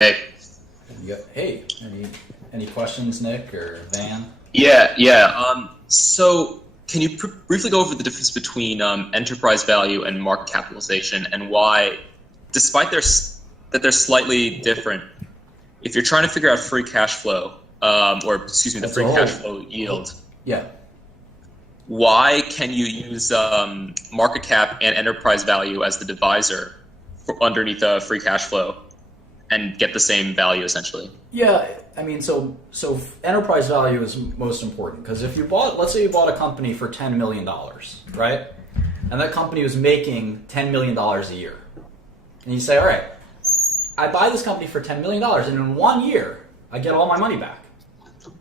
Hey. Hey, any questions, Nick or Van? Yeah. So can you briefly go over the difference between enterprise value and market capitalization, and why, despite that they're slightly different, if you're trying to figure out free cash flow, or excuse me, the That's a free cash whole. flow yield, Yeah. why can you use market cap and enterprise value as the divisor underneath free cash flow and get the same value essentially? Yeah, I mean, so enterprise value is most important because if you bought, let's say you bought a company for $10 million, right? And that company was making $10 million a year, and you say, all right, I buy this company for $10 million, and in 1 year I get all my money back,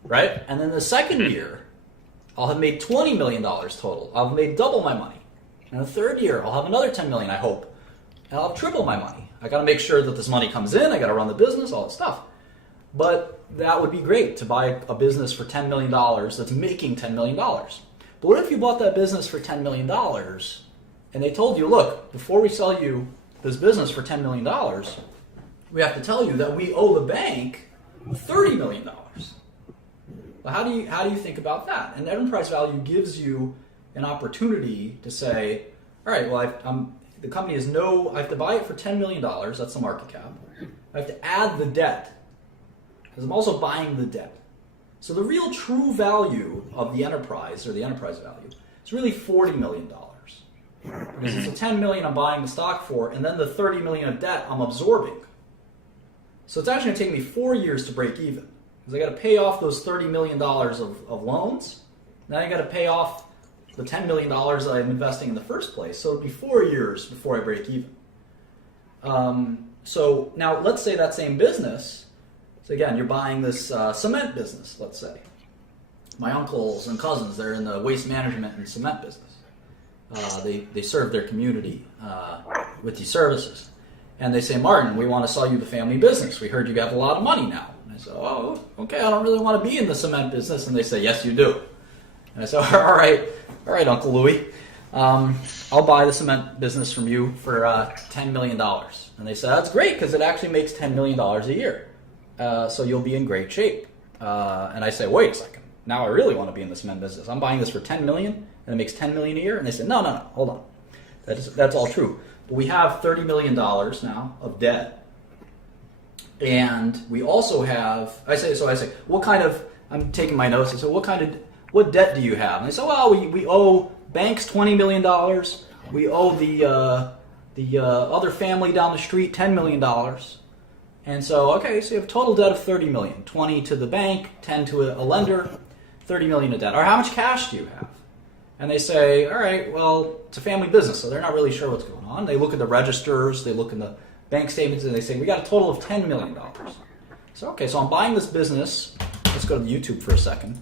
right? And then the second year I'll have made $20 million total. I'll have made double my money. And the third year I'll have another $10 million, I hope, and I'll have triple my money. I got to make sure that this money comes in. I got to run the business, all that stuff. But that would be great to buy a business for $10 million that's making $10 million. But what if you bought that business for $10 million and they told you, look, before we sell you this business for $10 million, we have to tell you that we owe the bank $30 million. Well, how do you think about that? And enterprise value gives you an opportunity to say, all right, well, the company is I have to buy it for $10 million. That's the market cap. I have to add the debt because I'm also buying the debt. So the real true value of the enterprise, or the enterprise value, is really $40 million. Because it's the $10 million I'm buying the stock for, and then the $30 million of debt I'm absorbing. So it's actually going to take me 4 years to break even. Because I got to pay off those $30 million of loans. Then I got to pay off the $10 million that I'm investing in the first place. So it'll be 4 years before I break even. So now let's say that same business. So again, you're buying this cement business, let's say. My uncles and cousins, they're in the waste management and cement business. They serve their community with these services. And they say, Martin, we want to sell you the family business. We heard you have a lot of money now. And I say, oh, okay, I don't really want to be in the cement business. And they say, yes, you do. And I say, all right, Uncle Louie. I'll buy the cement business from you for $10 million. And they say, that's great because it actually makes $10 million a year. So you'll be in great shape. And I say, wait a second. Now I really want to be in the cement business. I'm buying this for $10 million and it makes $10 million a year. And they say, no, hold on. That's all true. But we have $30 million now of debt. And we also have, I say, what kind of, I'm taking my notes. I say, what debt do you have? And they say, well, we owe banks $20 million. We owe the other family down the street $10 million. And so, okay, so you have a total debt of $30 million. 20 to the bank, 10 to a lender, $30 million of debt. Or how much cash do you have? And they say, all right, well, it's a family business, so they're not really sure what's going on. They look at the registers, they look in the bank statements, and they say, we got a total of $10 million. So, okay, so I'm buying this business. Let's go to YouTube for a second.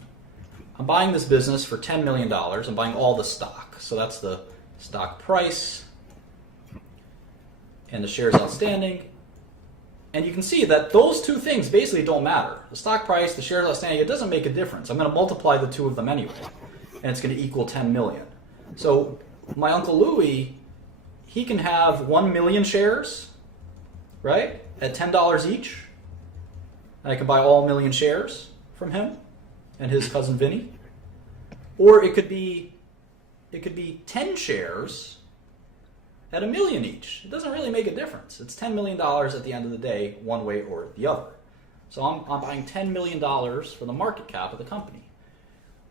I'm buying this business for $10 million. I'm buying all the stock. So that's the stock price and the shares outstanding. And you can see that those two things basically don't matter. The stock price, the shares outstanding, it doesn't make a difference. I'm going to multiply the two of them anyway. And it's going to equal 10 million. So my Uncle Louie, he can have 1 million shares, right, at $10 each. And I can buy all 1 million shares from him and his cousin Vinny. Or it could be 10 shares at $1 million each. It doesn't really make a difference. It's $10 million at the end of the day, one way or the other. So I'm buying $10 million for the market cap of the company.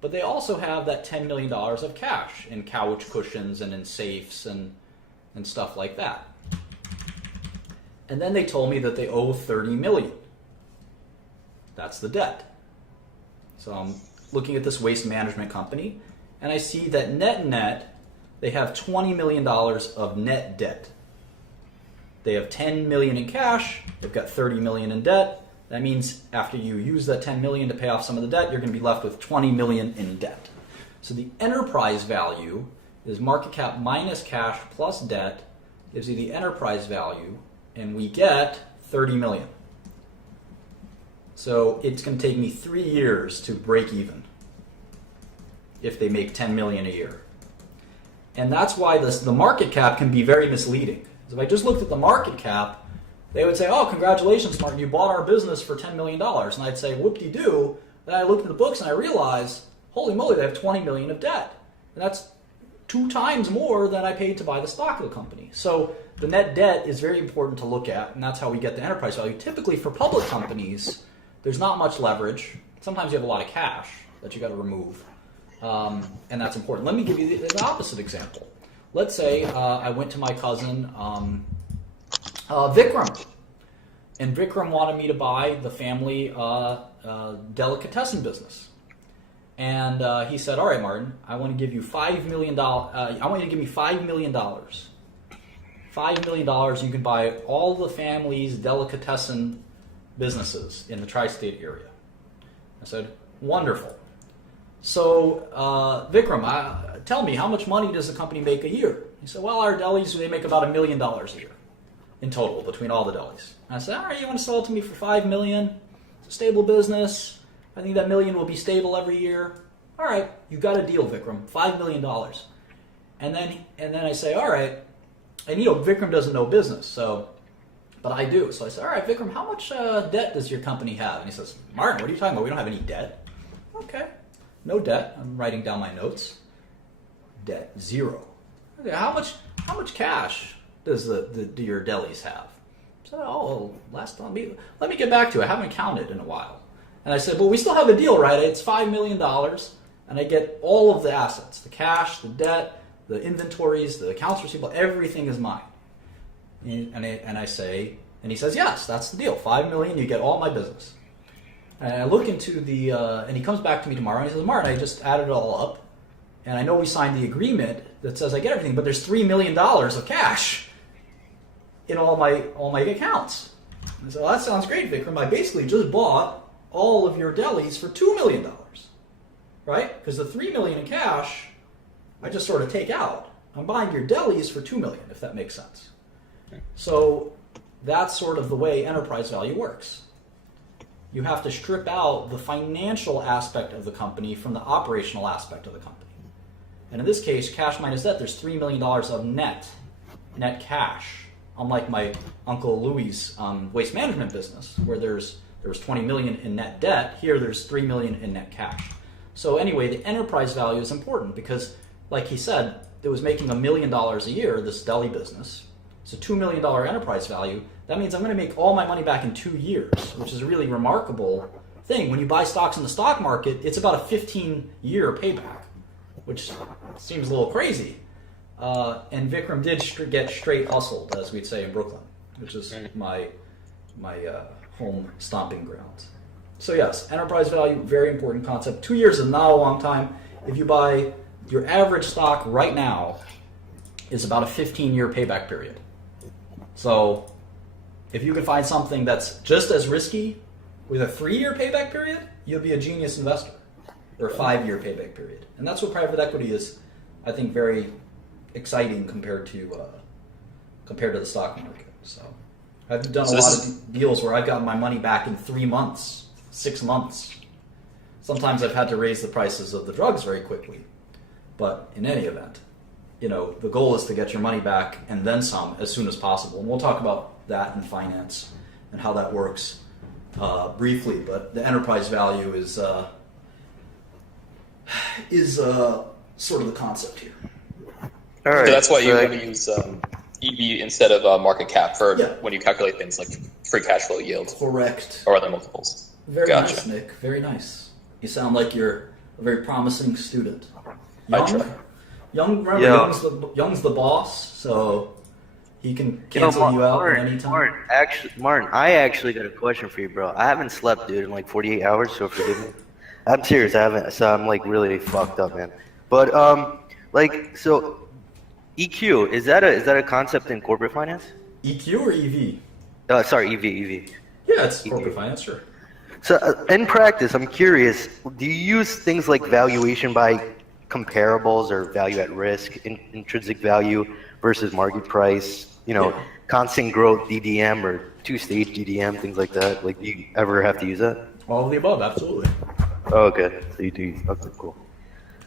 But they also have that $10 million of cash in couch cushions and in safes and stuff like that. And then they told me that they owe $30 million. That's the debt. So I'm looking at this waste management company, and I see that net, they have $20 million of net debt. They have $10 million in cash, they've got $30 million in debt. That means after you use that $10 million to pay off some of the debt, you're going to be left with $20 million in debt. So the enterprise value is market cap minus cash plus debt gives you the enterprise value, and we get $30 million. So it's going to take me 3 years to break even if they make $10 million a year. And that's why the market cap can be very misleading. If I just looked at the market cap they would say, "Oh, congratulations, Martin, you bought our business for $10 million." And I'd say, "Whoop-de-doo." Then I looked at the books and I realized, holy moly, they have $20 million of debt. And that's 2 times more than I paid to buy the stock of the company. So the net debt is very important to look at, and that's how we get the enterprise value. Typically for public companies, there's not much leverage. Sometimes you have a lot of cash that you got to remove, and that's important. Let me give you the opposite example. Let's say I went to my cousin Vikram, and Vikram wanted me to buy the family delicatessen business. And he said, "All right, Martin, I want to give you $5 million. I want you to give me $5 million. $5 million. You can buy all the family's delicatessen businesses in the tri-state area." I said, "Wonderful. So, Vikram, tell me, how much money does the company make a year?" He said, "Well, our delis, they make about $1 million a year in total between all the delis." And I said, "All right, you want to sell it to me for $5 million? It's a stable business. I think that $1 million will be stable every year. All right, you got a deal, Vikram. $5 million." And then I say, "All right," and Vikram doesn't know business, but I do. So I say, "All right, Vikram, how much debt does your company have?" And he says, "Martin, what are you talking about? We don't have any debt." "Okay, no debt." I'm writing down my notes. Debt, 0. Okay, how much cash do your delis have? So, last time, let me get back to it. I haven't counted in a while. And I said, "Well, we still have a deal, right? It's $5 million, and I get all of the assets, the cash, the debt, the inventories, the accounts receivable, everything is mine." And I say, and he says, "Yes, that's the deal. $5 million, you get all my business." And I look into and he comes back to me tomorrow, and he says, "Martin, I just added it all up, and I know we signed the agreement that says I get everything, but there's $3 million of cash in all my accounts." And so, "That sounds great, Vikram. I basically just bought all of your delis for $2 million, right? Because the $3 million in cash, I just sort of take out. I'm buying your delis for $2 million, if that makes sense." Okay. So that's sort of the way enterprise value works. You have to strip out the financial aspect of the company from the operational aspect of the company. And in this case, cash minus debt, there's $3 million of net cash. Unlike my Uncle Louis' waste management business, where there was $20 million in net debt. Here, there's $3 million in net cash. So anyway, the enterprise value is important because, like he said, it was making $1 million a year, this deli business. It's a $2 million enterprise value. That means I'm going to make all my money back in 2 years, which is a really remarkable thing. When you buy stocks in the stock market, it's about a 15-year payback, which seems a little crazy. And Vikram did get straight hustled, as we'd say in Brooklyn, which is my home stomping grounds. So yes, enterprise value, very important concept. 2 years is not a long time. If you buy your average stock right now is about a 15-year payback period. So if you can find something that's just as risky with a 3-year payback period, you'll be a genius investor, or a 5-year payback period. And that's what private equity is, I think, very exciting compared to the stock market. So I've done a lot of deals where I've gotten my money back in 3 months, 6 months. Sometimes I've had to raise the prices of the drugs very quickly. But in any event, the goal is to get your money back and then some as soon as possible. And we'll talk about that in finance and how that works briefly. But the enterprise value is sort of the concept here. All right. So that's why you want to use EV instead of market cap for when you calculate things like free cash flow yield. Correct. Or other multiples. Very nice, Nick. Very nice. You sound like you're a very promising student. Young's the boss, so he can cancel you out at any time. Martin, I actually got a question for you, bro. I haven't slept, dude, in like 48 hours, so forgive me. I'm serious, I haven't. So I'm like really fucked up, man. But so EQ, is that a concept in corporate finance? EQ or EV? Sorry, EV. Yeah, it's corporate finance, sure. So in practice, I'm curious, do you use things like valuation by comparables or value at risk, intrinsic value versus market price, constant growth DDM or two-stage DDM, things like that? Like, do you ever have to use that? All of the above, absolutely. Oh, okay. So you do. Okay, cool.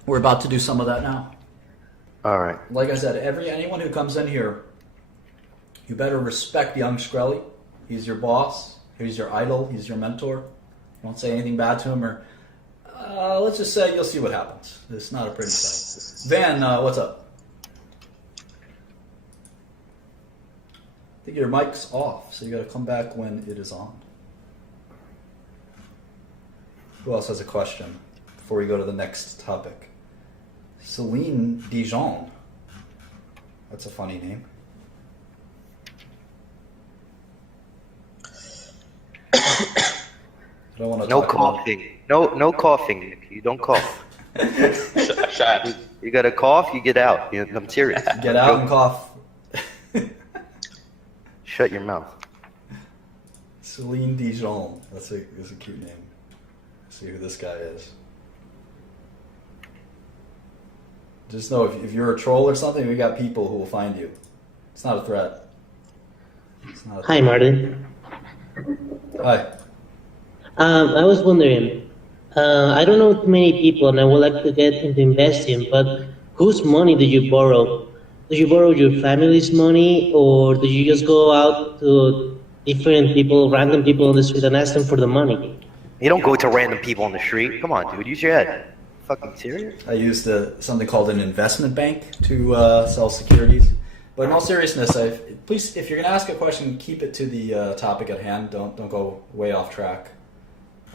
We're about to do some of that now. All right. Like I said, anyone who comes in here, you better respect young Shkreli He's your boss. He's your idol. He's your mentor. Don't say anything bad to him, or let's just say you'll see what happens. It's not a pretty sight. Van, what's up? I think your mic's off, so you got to come back when it is on. Who else has a question before we go to the next topic? Celine Dijon. That's a funny name. I don't want to No coughing. No coughing, Nick. You don't cough. Shot. You got to cough, you get out. I'm serious. Get out and cough. Shut your mouth. Celine Dijon. That's a cute name. Let's see who this guy is. Just know if you're a troll or something, we got people who will find you. It's not a threat. Hi, Martin. Hi. I was wondering, I don't know too many people and I would like to get into investing, but whose money do you borrow? Do you borrow your family's money, or do you just go out to different people, random people on the street and ask them for the money? You don't go to random people on the street. Come on, dude. Use your head. Fucking serious? I used something called an investment bank to sell securities. But in all seriousness, please, if you're going to ask a question, keep it to the topic at hand. Don't go way off track.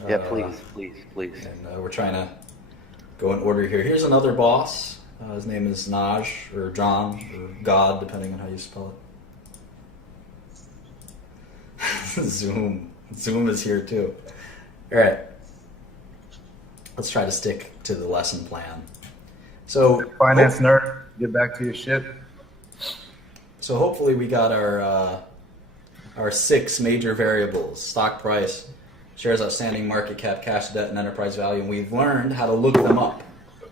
Yeah, please. And we're trying to go in order here. Here's another boss. His name is Naj, or John, or God, depending on how you spell it. Zoom is here too. All right. Let's try to stick to the lesson plan. So, finance nerd, get back to your shit. So hopefully we got our 6 major variables: stock price, shares outstanding, market cap, cash, debt, and enterprise value. And we've learned how to look them up.